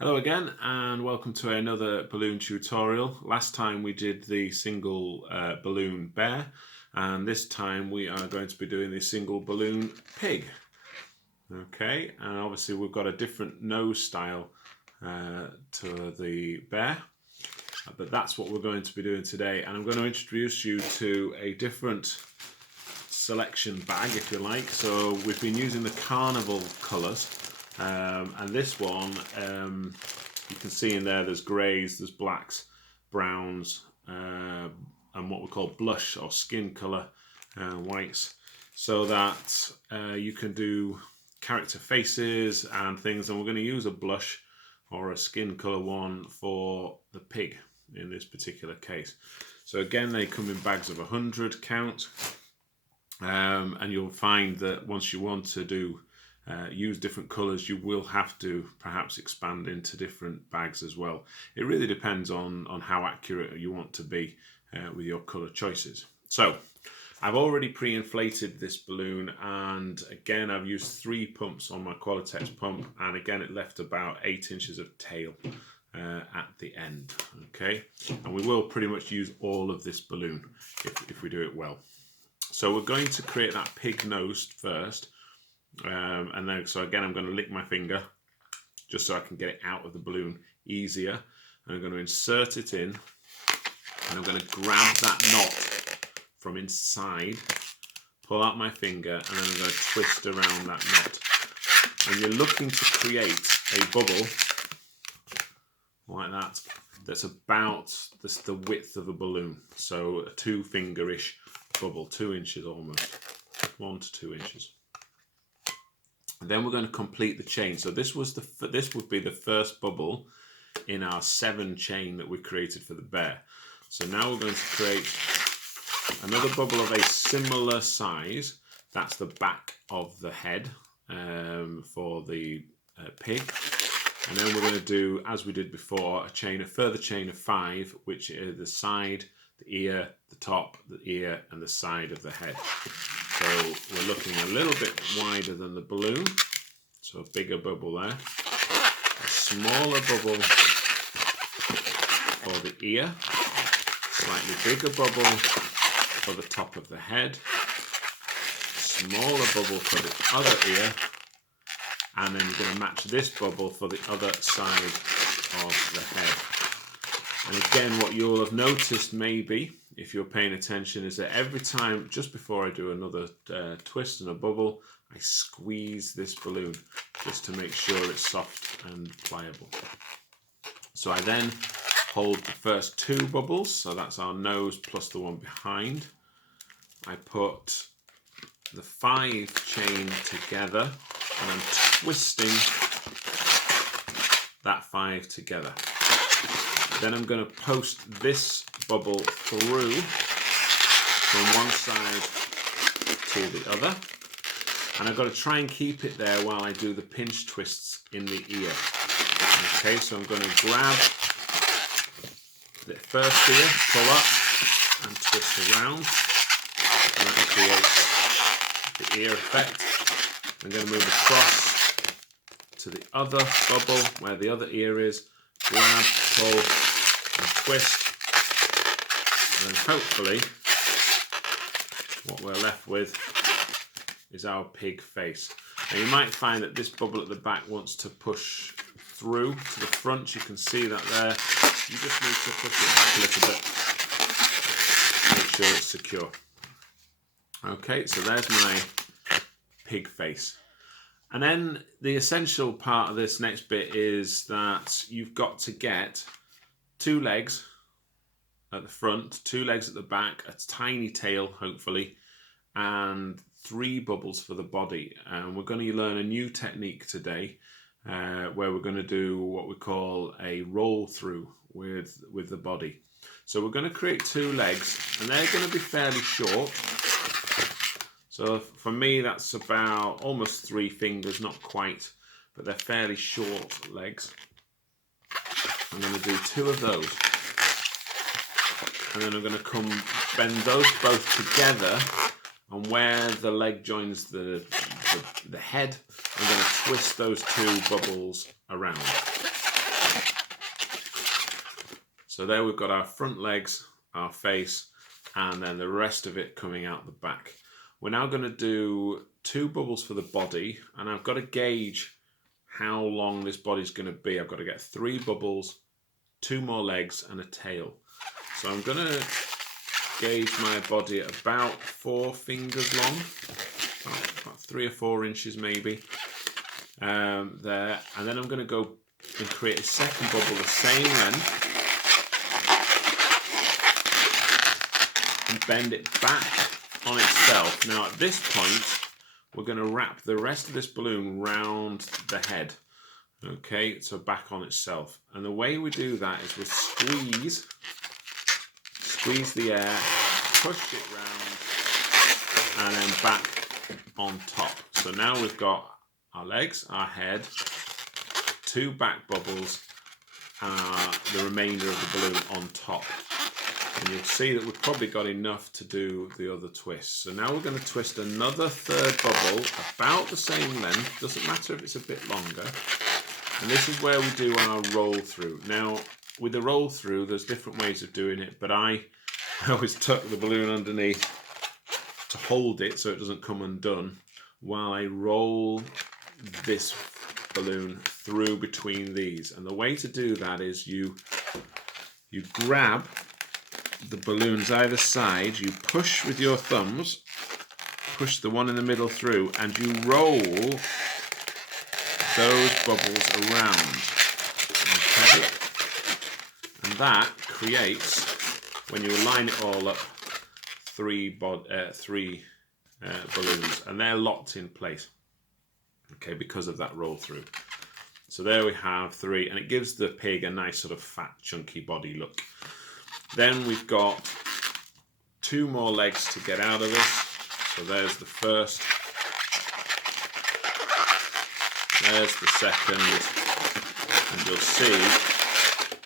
Hello again and welcome to another balloon tutorial. Last time we did the single balloon bear, and this time we are going to be doing the single balloon pig. Okay, and obviously we've got a different nose style to the bear, but that's what we're going to be doing today. And I'm going to introduce you to a different selection bag, if you like. So we've been using the carnival colours. And this one, you can see in there, there's greys, there's blacks, browns, and what we call blush or skin colour, whites, so that you can do character faces and things. And we're going to use a blush or a skin colour one for the pig in this particular case. So again, they come in bags of 100 count, and you'll find that once you want to do use different colours, you will have to perhaps expand into different bags as well. It really depends on how accurate you want to be with your colour choices. So I've already pre-inflated this balloon, and again I've used 3 pumps on my Qualatex pump, and again it left about 8 inches of tail at the end. Okay, and we will pretty much use all of this balloon if we do it well. So we're going to create that pig nose first. And then, so again, I'm going to lick my finger just so I can get it out of the balloon easier. And I'm going to insert it in, and I'm going to grab that knot from inside, pull out my finger, and then I'm going to twist around that knot. And you're looking to create a bubble like that, that's about the width of a balloon. So a 2-finger-ish bubble, 2 inches almost, 1 to 2 inches. Then we're going to complete the chain. So this would be the first bubble in our 7 chain that we created for the bear. So now we're going to create another bubble of a similar size. That's the back of the head for the pig. And then we're going to do, as we did before, a further chain of 5, which is the side, the ear, the top, the ear, and the side of the head. So we're looking a little bit wider than the balloon, so a bigger bubble there, a smaller bubble for the ear, slightly bigger bubble for the top of the head, smaller bubble for the other ear, and then you're going to match this bubble for the other side of the head. And again, what you'll have noticed maybe, if you're paying attention, is that every time, just before I do another twist and a bubble, I squeeze this balloon just to make sure it's soft and pliable. So I then hold the first 2 bubbles, so that's our nose plus the one behind. I put the 5 chain together, and I'm twisting that 5 together. Then I'm going to post this bubble through from one side to the other, and I've got to try and keep it there while I do the pinch twists in the ear. Okay, so I'm going to grab the first ear, pull up and twist around, and that creates the ear effect. I'm going to move across to the other bubble where the other ear is, grab, pull, and twist, and then hopefully what we're left with is our pig face. Now you might find that this bubble at the back wants to push through to the front. You can see that there. You just need to push it back a little bit, make sure it's secure. Okay, so there's my pig face. And then the essential part of this next bit is that you've got to get 2 legs at the front, 2 legs at the back, a tiny tail hopefully, and 3 bubbles for the body. And we're going to learn a new technique today where we're going to do what we call a roll through with the body. So we're going to create 2 legs, and they're going to be fairly short. So for me, that's about almost 3 fingers, not quite, but they're fairly short legs. I'm going to do 2 of those. And then I'm going to bend those both together, and where the leg joins the head, I'm going to twist those 2 bubbles around. So there we've got our front legs, our face, and then the rest of it coming out the back. We're now going to do 2 bubbles for the body, and I've got to gauge how long this body's going to be. I've got to get 3 bubbles, 2 more legs, and a tail. So I'm going to gauge my body at about 4 fingers long, about 3 or 4 inches maybe, there. And then I'm going to go and create a second bubble the same length, and bend it back on itself. Now at this point, we're going to wrap the rest of this balloon round the head. Okay, so back on itself. And the way we do that is we squeeze the air, push it round, and then back on top. So now we've got our legs, our head, 2 back bubbles, the remainder of the balloon on top. And you'll see that we've probably got enough to do the other twists. So now we're going to twist another 3rd bubble about the same length. Doesn't matter if it's a bit longer. And this is where we do our roll through. Now with the roll through, there's different ways of doing it, but I always tuck the balloon underneath to hold it so it doesn't come undone while I roll this balloon through between these. And the way to do that is you grab the balloons either side, you push with your thumbs, push the one in the middle through, and you roll those bubbles around. Okay? And that creates, when you line it all up, 3 balloons, and they're locked in place. Okay, because of that roll through. So there we have 3, and it gives the pig a nice sort of fat, chunky body look. Then we've got 2 more legs to get out of this. So there's the first, there's the second, and you'll see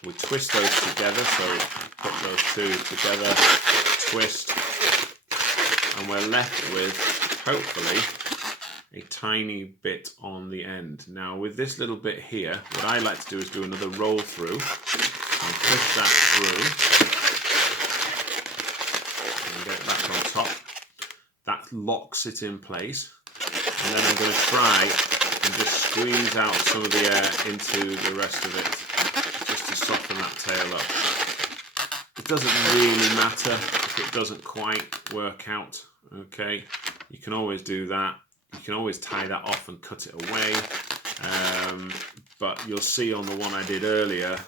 we twist those together. So put those 2 together, twist, and we're left with, hopefully, a tiny bit on the end. Now with this little bit here, what I like to do is do another roll through and push that through and get it back on top. That locks it in place, and then I'm going to try and just squeeze out some of the air into the rest of it, just to soften that tail up. It doesn't really matter if it doesn't quite work out. Okay, you can always do that. You can always tie that off and cut it away, but you'll see on the one I did earlier,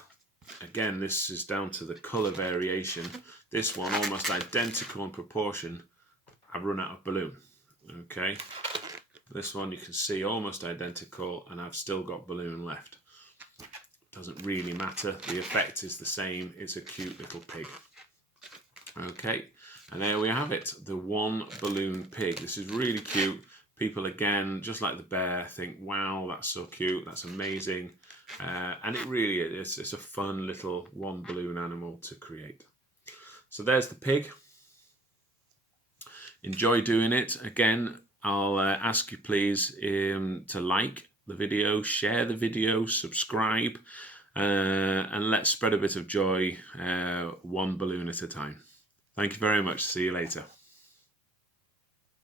again, this is down to the colour variation. This one, almost identical in proportion, I've run out of balloon. Okay, this one you can see almost identical, and I've still got balloon left. Doesn't really matter, the effect is the same. It's a cute little pig. Okay, and there we have it, the 1 balloon pig. This is really cute. People, again, just like the bear, think, wow, that's so cute, that's amazing. And it really is. It's a fun little 1 balloon animal to create. So there's the pig. Enjoy doing it. Again, I'll ask you please to like the video, share the video, subscribe, and let's spread a bit of joy 1 balloon at a time. Thank you very much. See you later.